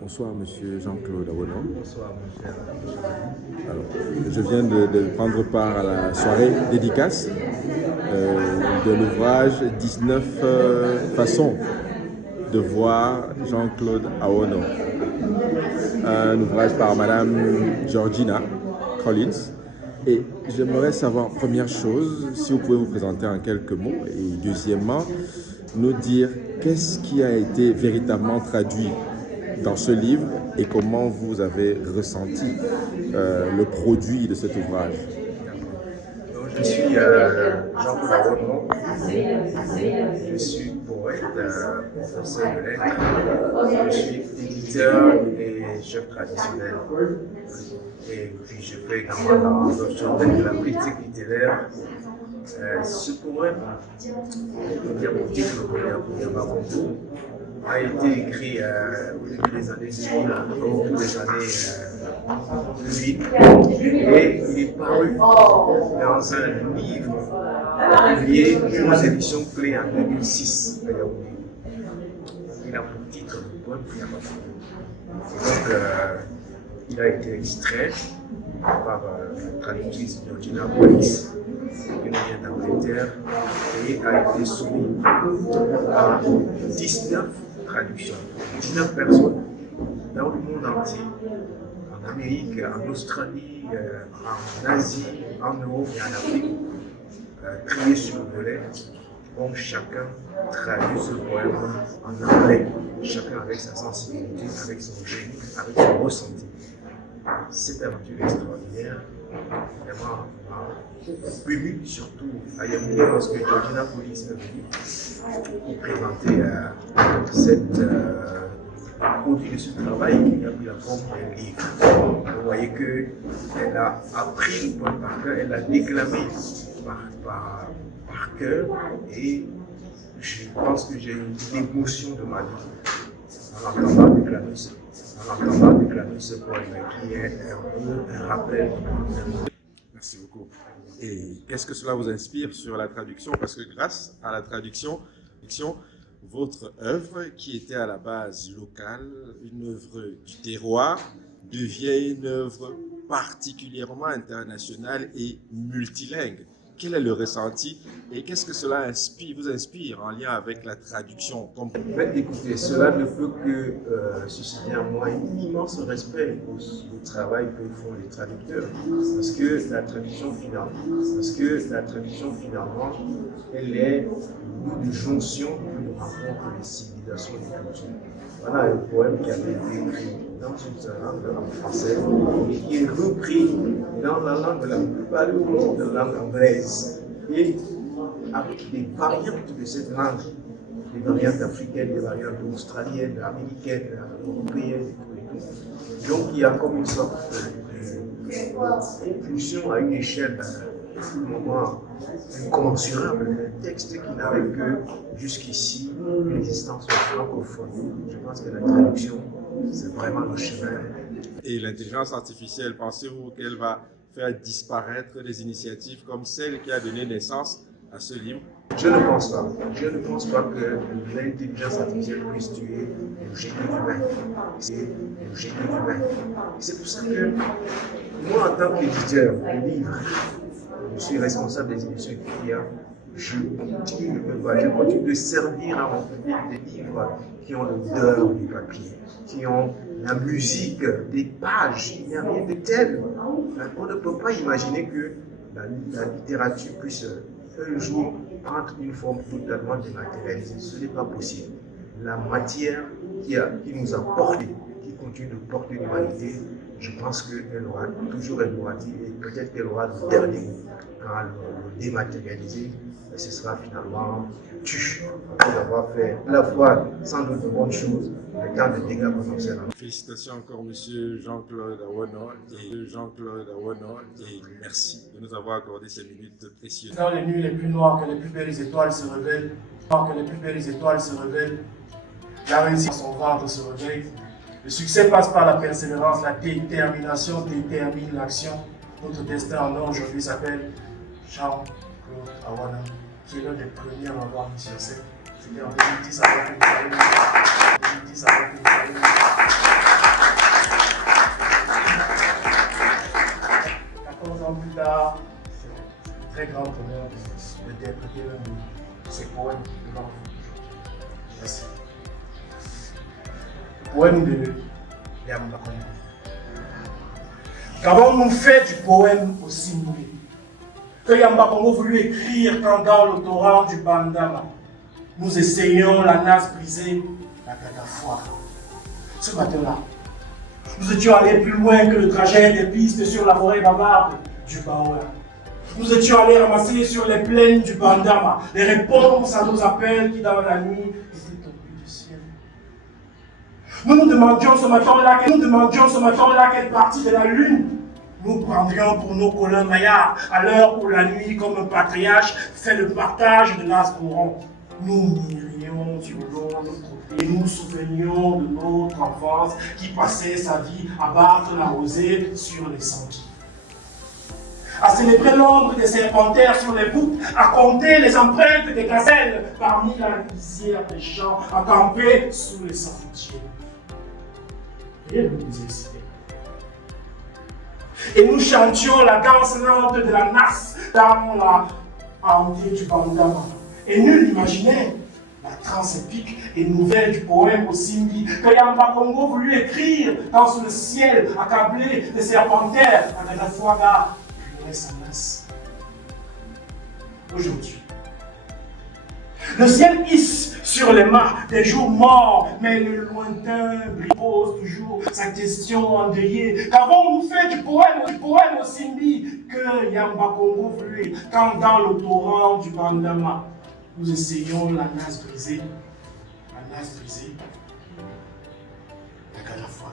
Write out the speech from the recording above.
Bonsoir, monsieur Jean-Claude Awono. Bonsoir, mon cher. Alors, je viens de prendre part à la soirée dédicace de l'ouvrage 19 façons de voir Jean-Claude Awono. Un ouvrage par madame Georgina Collins. Et j'aimerais savoir, première chose, si vous pouvez vous présenter en quelques mots, et deuxièmement, nous dire qu'est-ce qui a été véritablement traduit dans ce livre et comment vous avez ressenti le produit de cet ouvrage. Je suis Jean-Claude Awono, je suis poète, professeur de lettres, je suis éditeur et chef traditionnel. Et puis je fais également d'autres choses de la critique littéraire. Ce poème, mon titre, a été écrit au début des années 2000, au début des années 2000, et il est paru dans un livre publié aux éditions Clé en 2006. Il a pour titre le poème Donc, il a été extrait par la traductrice Georgina Collins, qui vient d'Angleterre, et a été soumis à 19 traductions, 19 personnes dans le monde entier, en Amérique, en Australie, en Asie, en Europe et en Afrique, triés sur le volet. Donc chacun traduit ce poème en anglais, chacun avec sa sensibilité, avec son génie, avec son ressenti. Cette aventure extraordinaire, vraiment, ému surtout à Yaoundé lorsque Georgina Collins est venue pour présenter cette produit de ce travail qui a pris la forme d'un livre. Vous voyez qu'elle a appris le poème par cœur, elle l'a déclamé par cœur, et je pense que j'ai une émotion de ma vie en entendant déclamer ce poème qui est un rappel. Merci beaucoup. Et qu'est-ce que cela vous inspire sur la traduction? Parce que grâce à la traduction, votre œuvre, qui était à la base locale, une œuvre du terroir, devient une œuvre particulièrement internationale et multilingue. Quel est le ressenti et qu'est-ce que cela vous inspire en lien avec la traduction? Écoutez, cela ne peut que susciter en moi un immense respect pour le travail que font les traducteurs, parce que la traduction finalement, elle est une jonction de rencontre des civilisations et des cultures. Voilà un poème qui a été écrit dans une langue en français et qui est repris dans la langue la plus parlée au monde, la langue anglaise, et avec des variantes de cette langue, des variantes africaines, des variantes australiennes, américaines, européennes et tout. Donc il y a comme une sorte de propulsion à une échelle moment incommensurable, un texte qui n'avait que jusqu'ici une existence francophone. Je pense que la traduction, c'est vraiment le chemin. Et l'intelligence artificielle, pensez-vous qu'elle va faire disparaître des initiatives comme celle qui a donné naissance à ce livre? Je ne pense pas. Je ne pense pas que l'intelligence artificielle puisse tuer le génie humain. C'est le génie humain. C'est pour ça que moi, en tant qu'éditeur de livres, je suis responsable des éditions Equia. Je continue de servir à mon public des livres qui ont l'odeur du papier, qui ont la musique des pages. Il n'y a rien de tel. On ne peut pas imaginer que la littérature puisse un jour prendre une forme totalement dématérialisée. Ce n'est pas possible. La matière qui nous a portés, qui continue de porter l'humanité, je pense qu'elle aura toujours un mot à dire et peut-être qu'elle aura le dernier mot. Quand elle le dématérialiser, ce sera finalement tu. Après avoir fait à la fois sans doute de bonnes choses, mais tant de dégâts potentiels. Félicitations encore, monsieur Jean-Claude Awono et merci de nous avoir accordé ces minutes précieuses. Dans les nuits les plus noires, que les plus belles étoiles se révèlent, la réussite son ventre se réveille. Le succès passe par la persévérance, la détermination détermine l'action. Notre destin en or aujourd'hui s'appelle Jean-Claude Awono, qui est l'un des premiers à m'avoir mis sur scène. C'était en 2010 avec une très grand honneur d'interpréter l'un de ces poèmes devant vous aujourd'hui. Merci. Le poème de Yamba Congo. Qu'avons-nous fait du poème au Simbi que Yamba Congo voulu écrire quand dans le torrent du Bandama, nous essayons la nasse brisée, la Katafoua. Ce matin-là, nous étions allés plus loin que le trajet des pistes sur la forêt bavarde du Baola. Nous étions allés ramasser sur les plaines du Bandama les réponses à nos appels qui, dans la nuit, étaient tombés du ciel. Nous nous demandions ce matin-là quelle partie de la lune nous prendrions pour nos colons maillards à l'heure où la nuit, comme un patriarche, fait le partage de l'as courant. Nous mirions sur l'eau et nous souvenions de notre enfance qui passait sa vie à battre la rosée sur les sentiers, à célébrer l'ombre des serpentaires sur les voûtes, à compter les empreintes des gazelles parmi la lisière des champs, à camper sous les sentiers. Et nous nous exciter. Et nous chantions la danse lente de la nasse dans la hantée du Bandama. Et nul n'imaginait la transe épique et nouvelle du poème au Simbi que Yamba Congo voulut écrire dans sous le ciel accablé des serpentaires à la Fouaga pleurait sa masse. Aujourd'hui, le ciel hisse sur les mâts des jours morts, mais le lointain pose toujours sa question endeuillée. Qu'avons-nous fait du poème au Simbi que Yamba Congo voulait quand dans le torrent du Bandama, nous essayons la nasse brisée, la Katafoua.